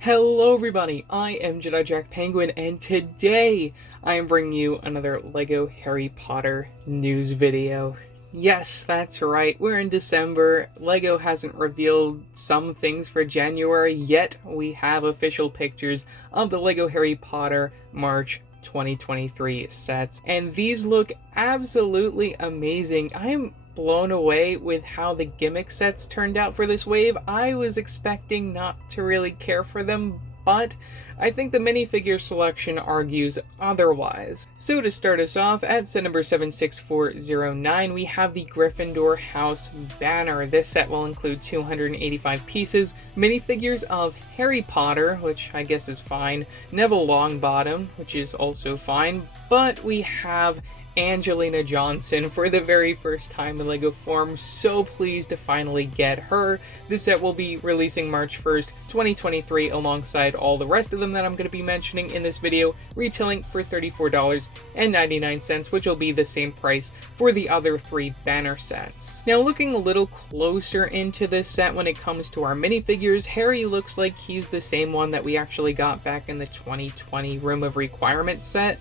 Hello everybody, I am Jedi JAC Penguin, and today I am bringing you another LEGO Harry Potter news video. Yes, that's right, we're in December. LEGO hasn't revealed some things for January, yet we have official pictures of the LEGO Harry Potter March 2023 sets, and these look absolutely amazing. I am blown away with how the gimmick sets turned out for this wave. I was expecting not to really care for them, but I think the minifigure selection argues otherwise. So to start us off, at set number 76409, we have the Gryffindor House banner. This set will include 285 pieces, minifigures of Harry Potter, which I guess is fine, Neville Longbottom, which is also fine, but we have Angelina Johnson for the very first time in LEGO form. So pleased to finally get her. This set will be releasing March 1st, 2023 alongside all the rest of them that I'm going to be mentioning in this video, retailing for $34.99, which will be the same price for the other three banner sets. Now looking a little closer into this set when it comes to our minifigures, Harry looks like he's the same one that we actually got back in the 2020 Room of Requirement set.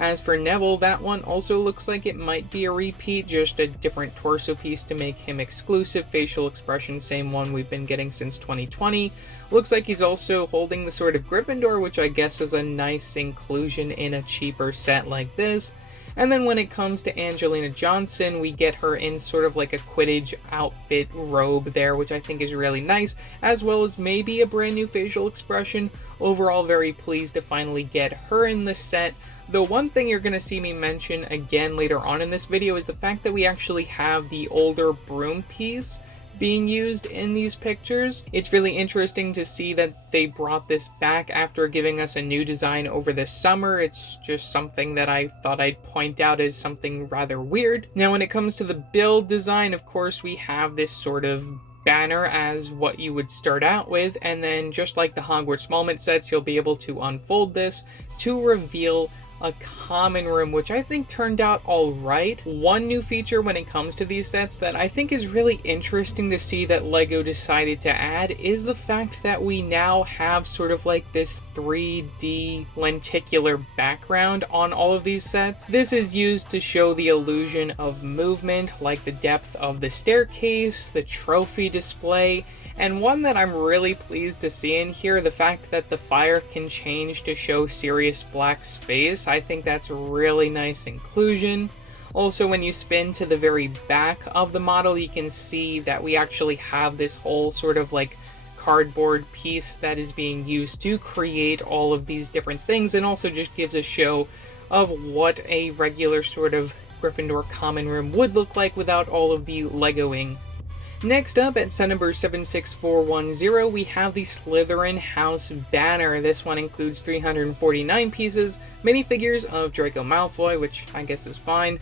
As for Neville, that one also looks like it might be a repeat, just a different torso piece to make him exclusive. Facial expression, same one we've been getting since 2020. Looks like he's also holding the Sword of Gryffindor, which I guess is a nice inclusion in a cheaper set like this. And then when it comes to Angelina Johnson, we get her in sort of like a Quidditch outfit robe there, which I think is really nice, as well as maybe a brand new facial expression. Overall, very pleased to finally get her in the set. The one thing you're going to see me mention again later on in this video is the fact that we actually have the older broom piece being used in these pictures. It's really interesting to see that they brought this back after giving us a new design over the summer. It's just something that I thought I'd point out as something rather weird. Now when it comes to the build design, of course we have this sort of banner as what you would start out with, and then just like the Hogwarts Moment sets, you'll be able to unfold this to reveal a common room, which I think turned out alright. One new feature when it comes to these sets that I think is really interesting to see that LEGO decided to add is the fact that we now have sort of like this 3D lenticular background on all of these sets. This is used to show the illusion of movement, like the depth of the staircase, the trophy display, and one that I'm really pleased to see in here, the fact that the fire can change to show Sirius Black's face. I think that's a really nice inclusion. Also, when you spin to the very back of the model, you can see that we actually have this whole sort of like cardboard piece that is being used to create all of these different things, and also just gives a show of what a regular sort of Gryffindor common room would look like without all of the Legoing. Next up, at set number 76410, we have the Slytherin House banner. This one includes 349 pieces, minifigures of Draco Malfoy, which I guess is fine,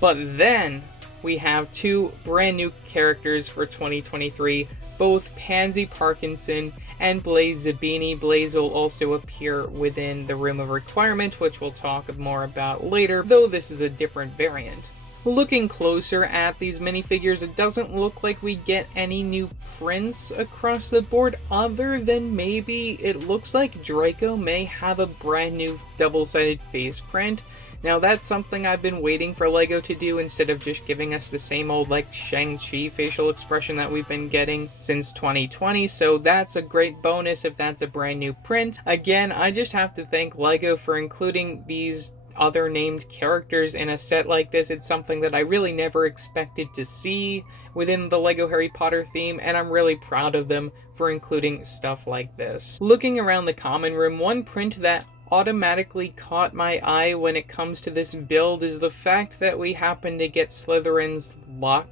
but then we have two brand new characters for 2023, both Pansy Parkinson and Blaze Zabini. Blaze will also appear within the Room of Requirement, which we'll talk more about later, though this is a different variant. Looking closer at these minifigures, it doesn't look like we get any new prints across the board, other than maybe it looks like Draco may have a brand new double-sided face print. Now that's something I've been waiting for LEGO to do instead of just giving us the same old like Shang-Chi facial expression that we've been getting since 2020, so that's a great bonus if that's a brand new print. Again, I just have to thank LEGO for including these other named characters in a set like this. It's something that I really never expected to see within the LEGO Harry Potter theme, and I'm really proud of them for including stuff like this. Looking around the common room, one print that automatically caught my eye when it comes to this build is the fact that we happen to get Slytherin's locket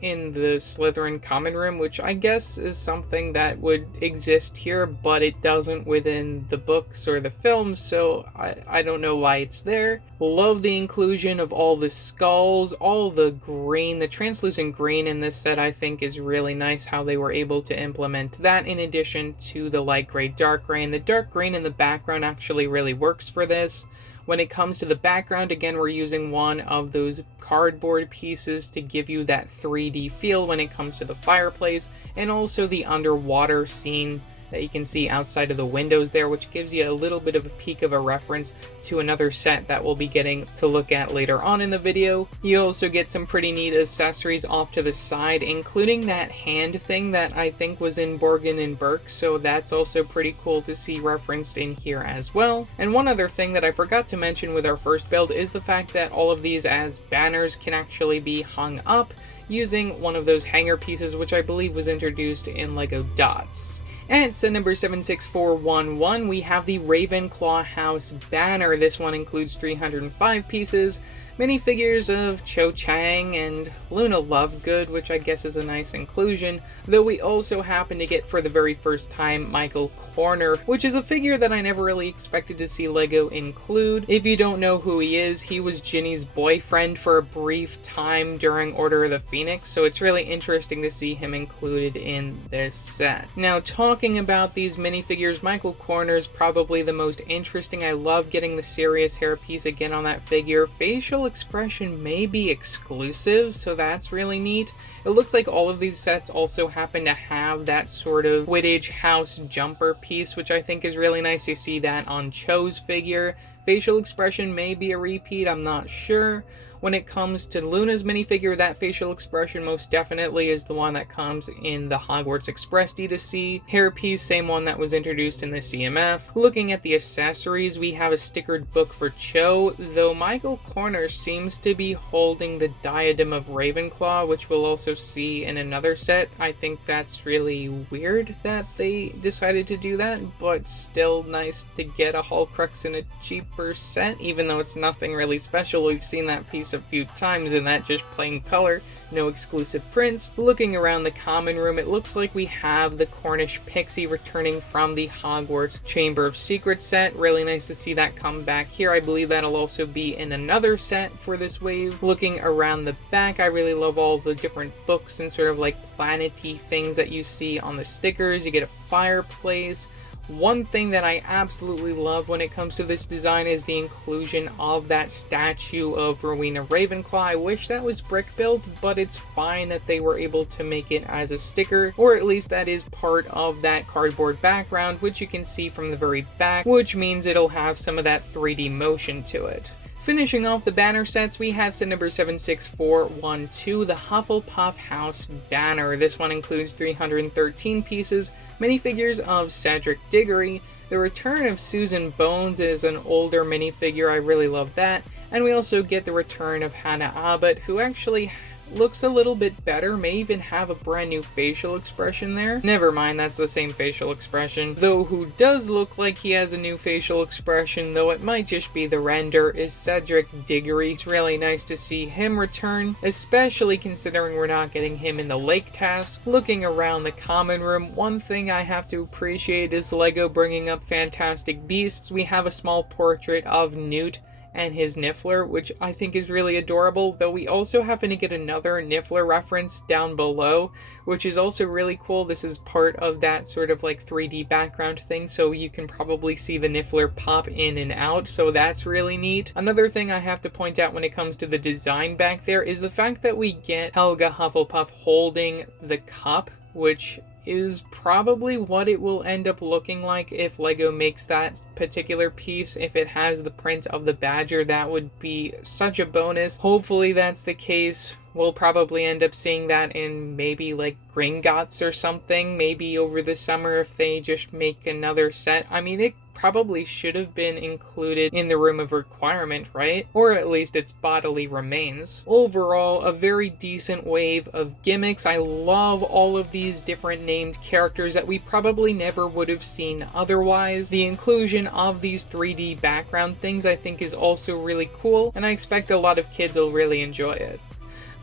in the Slytherin common room, which I guess is something that would exist here, but it doesn't within the books or the films, so I don't know why it's there. Love the inclusion of all the skulls, all the green, the translucent green in this set I think is really nice how they were able to implement that in addition to the light gray, dark gray, and the dark green in the background actually really works for this. When it comes to the background, again, we're using one of those cardboard pieces to give you that 3D feel when it comes to the fireplace, and also the underwater scene that you can see outside of the windows there, which gives you a little bit of a peek of a reference to another set that we'll be getting to look at later on in the video. You also get some pretty neat accessories off to the side, including that hand thing that I think was in Borgin and Burke, so that's also pretty cool to see referenced in here as well. And one other thing that I forgot to mention with our first build is the fact that all of these as banners can actually be hung up using one of those hanger pieces, which I believe was introduced in LEGO Dots. And set number 76411, we have the Ravenclaw House banner. This one includes 305 pieces, minifigures of Cho Chang and Luna Lovegood, which I guess is a nice inclusion, though we also happen to get for the very first time Michael Corner, which is a figure that I never really expected to see LEGO include. If you don't know who he is, he was Ginny's boyfriend for a brief time during Order of the Phoenix, so it's really interesting to see him included in this set. Now, talking about these minifigures, Michael Corner is probably the most interesting. I love getting the serious hairpiece again on that figure. Facial expression may be exclusive, so that's really neat. It looks like all of these sets also happen to have that sort of Quidditch house jumper piece, which I think is really nice to see that on Cho's figure. Facial expression may be a repeat, I'm not sure. When it comes to Luna's minifigure, that facial expression most definitely is the one that comes in the Hogwarts Express D2C. Hairpiece, same one that was introduced in the CMF. Looking at the accessories, we have a stickered book for Cho, though Michael Corner seems to be holding the diadem of Ravenclaw, which we'll also see in another set. I think that's really weird that they decided to do that, but still nice to get a Horcrux in a cheaper set, even though it's nothing really special. We've seen that piece a few times in that just plain color, no exclusive prints. Looking around the common room, it looks like we have the Cornish Pixie returning from the Hogwarts Chamber of Secrets set. Really nice to see that come back here. I believe that'll also be in another set for this wave. Looking around the back, I really love all the different books and sort of like planety things that you see on the stickers. You get a fireplace. One thing that I absolutely love when it comes to this design is the inclusion of that statue of Rowena Ravenclaw. I wish that was brick built, but it's fine that they were able to make it as a sticker, or at least that is part of that cardboard background, which you can see from the very back, which means it'll have some of that 3D motion to it. Finishing off the banner sets, we have set number 76412, the Hufflepuff House banner. This one includes 313 pieces, minifigures of Cedric Diggory, the return of Susan Bones as an older minifigure, I really love that, and we also get the return of Hannah Abbott, who actually looks a little bit better, may even have a brand new facial expression there. Never mind, that's the same facial expression. Though who does look like he has a new facial expression, though it might just be the render, is Cedric Diggory. It's really nice to see him return, especially considering we're not getting him in the lake task. Looking around the common room, one thing I have to appreciate is LEGO bringing up Fantastic Beasts. We have a small portrait of Newt and his Niffler, which I think is really adorable, though we also happen to get another Niffler reference down below, which is also really cool. This is part of that sort of like 3D background thing, so you can probably see the Niffler pop in and out, so that's really neat. Another thing I have to point out when it comes to the design back there is the fact that we get Helga Hufflepuff holding the cup, which is probably what it will end up looking like if LEGO makes that particular piece. If it has the print of the badger, that would be such a bonus. Hopefully that's the case. We'll probably end up seeing that in maybe like Gringotts or something, maybe over the summer if they just make another set. I mean, it probably should have been included in the Room of Requirement, right? Or at least its bodily remains. Overall, a very decent wave of gimmicks. I love all of these different named characters that we probably never would have seen otherwise. The inclusion of these 3D background things I think is also really cool, and I expect a lot of kids will really enjoy it.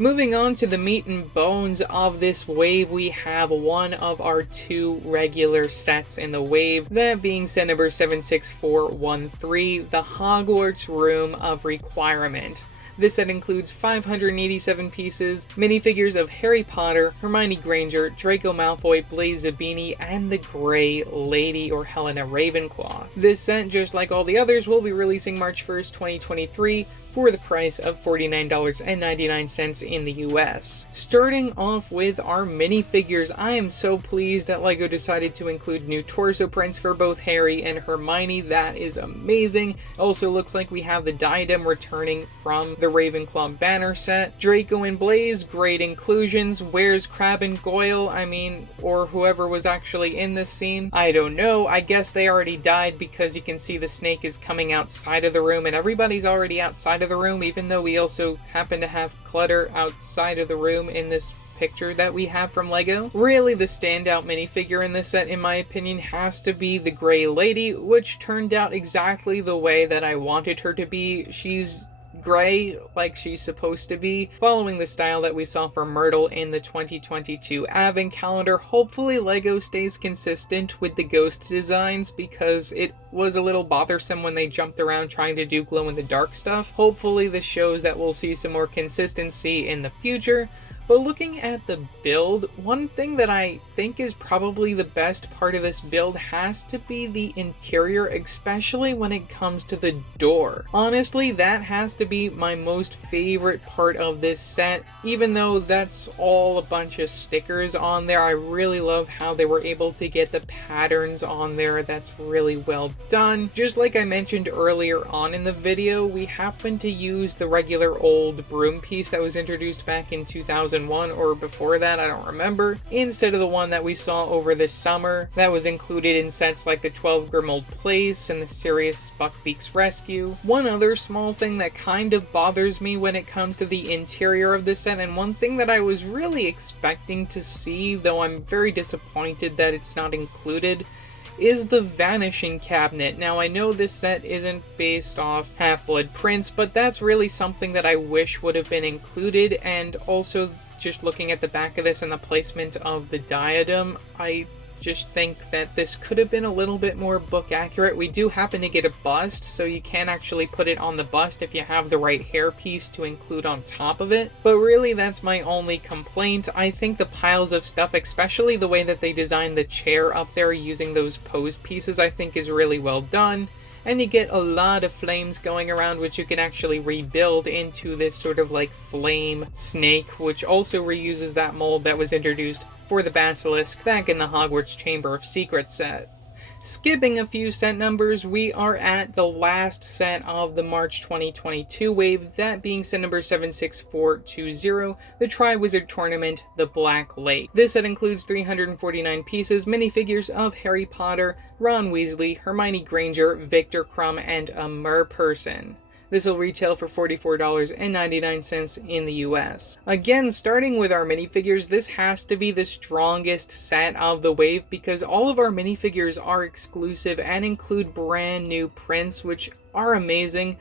Moving on to the meat and bones of this wave, we have one of our two regular sets in the wave, that being set number 76413, the Hogwarts Room of Requirement. This set includes 587 pieces, minifigures of Harry Potter, Hermione Granger, Draco Malfoy, Blaise Zabini, and the Grey Lady, or Helena Ravenclaw. This set, just like all the others, will be releasing March 1st, 2023, for the price of $49.99 in the US. Starting off with our minifigures, I am so pleased that LEGO decided to include new torso prints for both Harry and Hermione. That is amazing. Also looks like we have the diadem returning from the Ravenclaw banner set. Draco and Blaze, great inclusions. Where's Crabbe and Goyle? Or whoever was actually in this scene. I don't know. I guess they already died because you can see the snake is coming outside of the room and everybody's already outside of the room, even though we also happen to have clutter outside of the room in this picture that we have from LEGO. Really, the standout minifigure in this set, in my opinion, has to be the Grey Lady, which turned out exactly the way that I wanted her to be. She's gray like she's supposed to be, following the style that we saw for Myrtle in the 2022 Advent calendar. Hopefully LEGO stays consistent with the ghost designs because it was a little bothersome when they jumped around trying to do glow-in-the-dark stuff. Hopefully this shows that we'll see some more consistency in the future. But looking at the build, one thing that I think is probably the best part of this build has to be the interior, especially when it comes to the door. Honestly, that has to be my most favorite part of this set. Even though that's all a bunch of stickers on there, I really love how they were able to get the patterns on there. That's really well done. Just like I mentioned earlier on in the video, we happened to use the regular old broom piece that was introduced back in 2001 or before that, I don't remember, instead of the one that we saw over this summer that was included in sets like the 12 Grimmauld Place and the Sirius Buckbeak's Rescue. One other small thing that kind of bothers me when it comes to the interior of this set, and one thing that I was really expecting to see, though I'm very disappointed that it's not included, is the Vanishing Cabinet. Now, I know this set isn't based off Half-Blood Prince, but that's really something that I wish would have been included. And also, just looking at the back of this and the placement of the diadem, I just think that this could have been a little bit more book accurate. We do happen to get a bust, so you can actually put it on the bust if you have the right hairpiece to include on top of it. But really, that's my only complaint. I think the piles of stuff, especially the way that they designed the chair up there using those pose pieces, I think is really well done. And you get a lot of flames going around, which you can actually rebuild into this sort of like flame snake, which also reuses that mold that was introduced for the Basilisk back in the Hogwarts Chamber of Secrets set. Skipping a few set numbers, we are at the last set of the March 2022 wave, that being set number 76420, the Triwizard Tournament, the Black Lake. This set includes 349 pieces, minifigures of Harry Potter, Ron Weasley, Hermione Granger, Victor Crumb, and a merperson. This will retail for $44.99 in the US. Again, starting with our minifigures, this has to be the strongest set of the wave because all of our minifigures are exclusive and include brand new prints, which are amazing.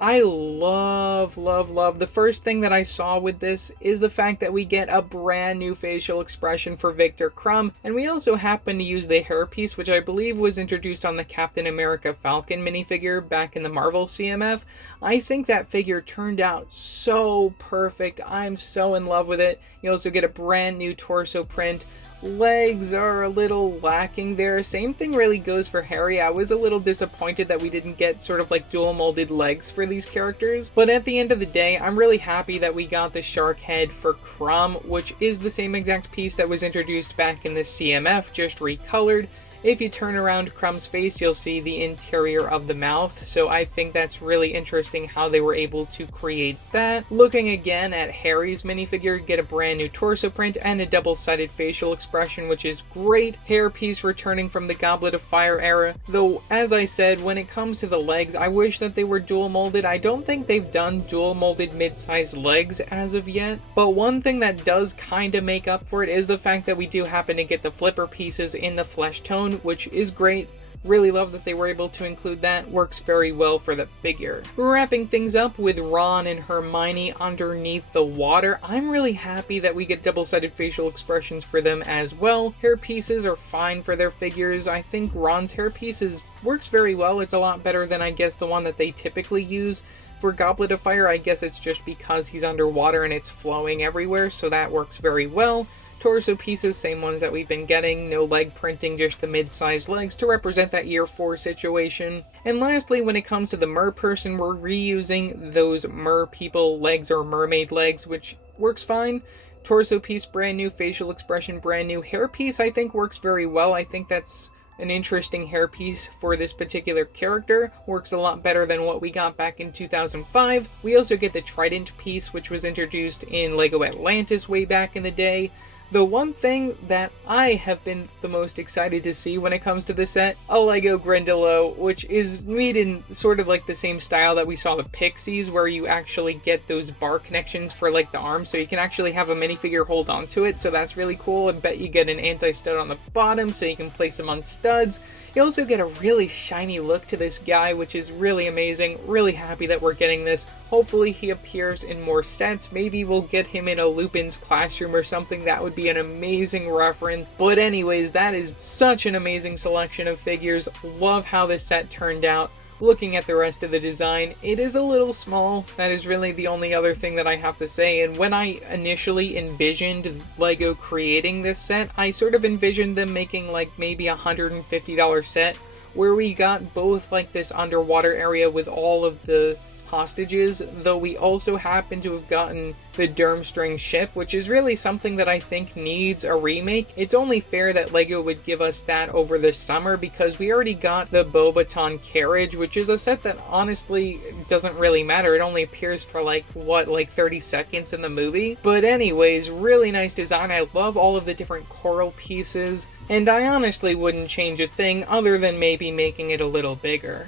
I love the first thing that I saw with this is the fact that we get a brand new facial expression for Victor Crumb, and we also happen to use the hairpiece, which I believe was introduced on the Captain America Falcon minifigure back in the Marvel CMF. I think that figure turned out so perfect. I'm so in love with it. You also get a brand new torso print. Legs are a little lacking there. Same thing really goes for Harry. I was a little disappointed that we didn't get sort of like dual molded legs for these characters. But at the end of the day, I'm really happy that we got the shark head for Crumb, which is the same exact piece that was introduced back in the CMF, just recolored. If you turn around Crumb's face, you'll see the interior of the mouth, so I think that's really interesting how they were able to create that. Looking again at Harry's minifigure, get a brand new torso print and a double-sided facial expression, which is great. Hairpiece returning from the Goblet of Fire era, though as I said, when it comes to the legs, I wish that they were dual molded. I don't think they've done dual molded mid-sized legs as of yet, but one thing that does kind of make up for it is the fact that we do happen to get the flipper pieces in the flesh tone, which is great. Really love that they were able to include that. Works very well for the figure. Wrapping things up with Ron and Hermione underneath the water. I'm really happy that we get double-sided facial expressions for them as well. Hair pieces are fine for their figures. I think Ron's hair pieces works very well. It's a lot better than I guess the one that they typically use for Goblet of Fire. I guess it's just because he's underwater and it's flowing everywhere, so that works very well. Torso pieces, same ones that we've been getting, no leg printing, just the mid-sized legs to represent that year 4 situation. And lastly, when it comes to the mer person, we're reusing those mer people legs or mermaid legs, which works fine. Torso piece brand new, facial expression brand new, hair piece I think works very well. I think that's an interesting hairpiece for this particular character. Works a lot better than what we got back in 2005. We also get the trident piece, which was introduced in LEGO Atlantis way back in the day. The one thing that I have been the most excited to see when it comes to this set, a LEGO Gryffindor, which is made in sort of like the same style that we saw the Pixies, where you actually get those bar connections for like the arms, so you can actually have a minifigure hold on to it, so that's really cool. I bet you get an anti-stud on the bottom, so you can place them on studs. You also get a really shiny look to this guy, which is really amazing. Really happy that we're getting this. Hopefully he appears in more sets. Maybe we'll get him in a Lupin's classroom or something. That would be an amazing reference. But anyways, that is such an amazing selection of figures. Love how this set turned out. Looking at the rest of the design, it is a little small. That is really the only other thing that I have to say. And when I initially envisioned LEGO creating this set, I sort of envisioned them making like maybe a $150 set where we got both like this underwater area with all of the hostages, though we also happen to have gotten the Durmstrang ship, which is really something that I think needs a remake. It's only fair that LEGO would give us that over the summer because we already got the Bobaton carriage, which is a set that honestly doesn't really matter. It only appears for like 30 seconds in the movie. But anyways, really nice design. I love all of the different coral pieces, and I honestly wouldn't change a thing other than maybe making it a little bigger.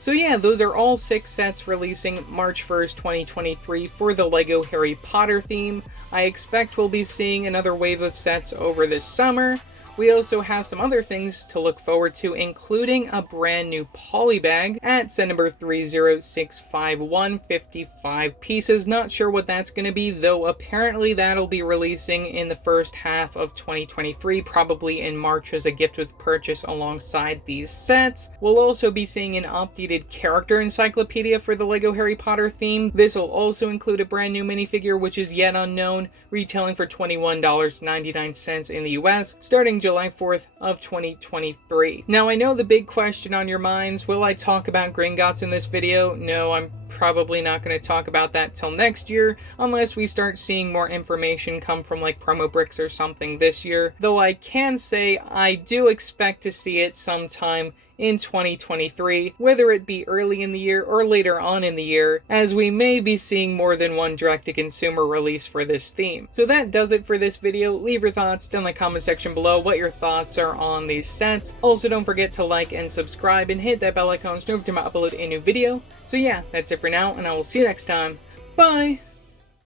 So yeah, those are all 6 sets releasing March 1st, 2023 for the LEGO Harry Potter theme. I expect we'll be seeing another wave of sets over this summer. We also have some other things to look forward to, including a brand new polybag at set number 30651, 55 pieces. Not sure what that's going to be, though apparently that'll be releasing in the first half of 2023, probably in March as a gift with purchase alongside these sets. We'll also be seeing an updated character encyclopedia for the LEGO Harry Potter theme. This will also include a brand new minifigure, which is yet unknown, retailing for $21.99 in the US, starting July 4th of 2023. Now I know the big question on your minds, will I talk about Gringotts in this video? No, I'm probably not going to talk about that till next year, unless we start seeing more information come from like promo bricks or something this year, though I can say I do expect to see it sometime in 2023, whether it be early in the year or later on in the year, as we may be seeing more than one direct-to-consumer release for this theme. So that does it for this video. Leave your thoughts down in the comment section below what your thoughts are on these sets. Also, don't forget to like and subscribe and hit that bell icon so you know every time I upload a new video. So yeah, that's it for now, and I will see you next time. Bye!